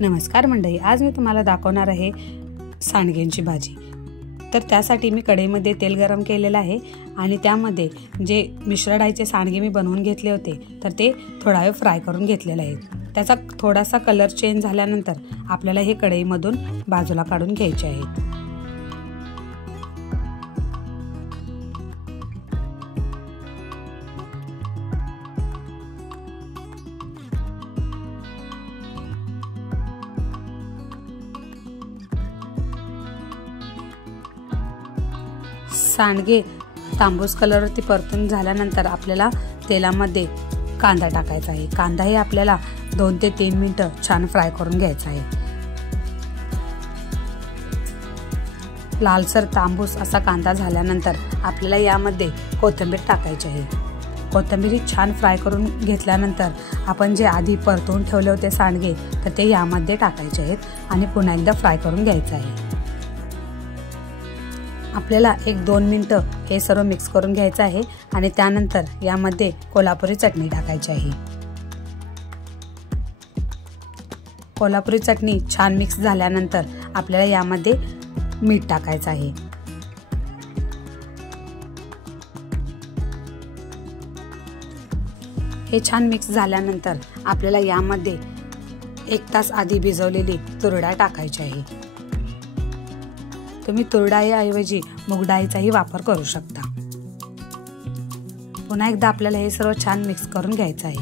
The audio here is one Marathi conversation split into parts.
नमस्कार मंडळी, आज मी तुम्हाला दाखवणार आहे सांडग्यांची भाजी। तर त्यासाठी मी कढईमध्ये तेल गरम केलेलं आहे आणि त्यामध्ये जे मिश्र डाळीचे सांडगे मी बनवून घेतले होते तर ते थोडा वेळ फ्राय करून घेतलेले आहेत। त्याचा थोडासा कलर चेंज झाल्यानंतर आपल्याला हे कढईमधून बाजूला काढून घ्यायचे आहेत। सांडगे तांबूस कलरवरती परतून झाल्यानंतर आपल्याला तेलामध्ये कांदा टाकायचा आहे। कांदा हे आपल्याला 2 ते 3 मिनिटं छान फ्राय करून घ्यायचा आहे। लालसर तांबूस असा कांदा झाल्यानंतर आपल्याला यामध्ये कोथिंबीर टाकायची आहे। कोथिंबीर ही छान फ्राय करून घेतल्यानंतर आपण जे आधी परतून ठेवले होते सांडगे तर ते यामध्ये टाकायचे आहेत आणि पुन्हा एकदा फ्राय करून घ्यायचे आहे। आपल्याला 1-2 मिनिटं हे सर्व मिक्स करून घ्यायचं आहे आणि त्यानंतर यामध्ये कोल्हापुरी चटणी टाकायची आहे। कोल्हापुरी चटणी छान मिक्स झाल्यानंतर आपल्याला यामध्ये मीठ टाकायचं आहे। हे छान मिक्स झाल्यानंतर आपल्याला यामध्ये 1 तास आधी भिजवलेली तूर डाळ टाकायची आहे। तुम्ही तूर डाळीऐवजी मूग डाळीचाही वापर करू शकता। पुन्हा एकदा आपल्याला हे सर्व छान मिक्स करून घ्यायचं आहे।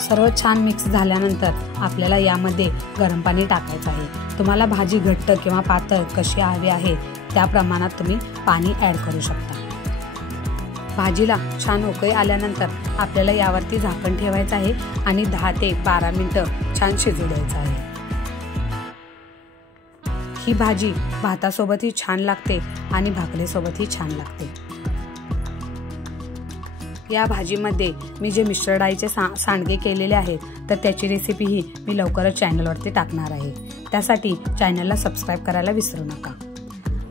सर्व छान मिक्स झाल्यानंतर आपल्याला यामध्ये गरम पाणी टाकायचं आहे। तुम्हाला भाजी घट्ट किंवा पातळ कशी हवी आहे त्या प्रमाणात तुम्ही पाणी ऍड करू शकता। भाजीला छान उकळी आल्यानंतर आपल्याला यावरती झाकण ठेवायचं आहे आणि 10 ते 12 मिनिटं छान शिजू द्यायचं आहे। ही भाजी भातासोबतही छान लागते आणि भाकरीसोबतही छान लागते। या भाजीमध्ये मी जे मिश्र डाळीचे सांडगे केलेले आहेत तर त्याची रेसिपी ही मी लवकरच चॅनलवरती टाकणार आहे। त्यासाठी चॅनलला सबस्क्राइब करायला विसरू नका।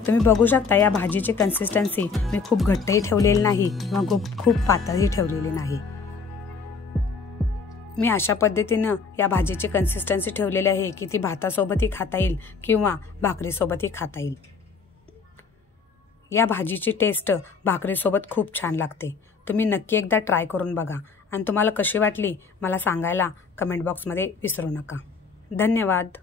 तुम्ही बघू शकता या भाजीची कन्सिस्टन्सी मी खूप घट्टही ठेवलेली नाही किंवा खूप पातळही ठेवलेली नाही। मी अशा पद्धतीने या भाजीची कन्सिस्टन्सी ठेवलेली आहे की ती भातासोबतही खाता येईल किंवा भाकरीसोबतही खाता येईल। या भाजीची टेस्ट भाकरीसोबत खूप छान लागते। तुम्ही नक्की एकदा ट्राय करून बघा आणि तुम्हाला कशी वाटली मला सांगायला कमेंट बॉक्समध्ये विसरू नका। धन्यवाद।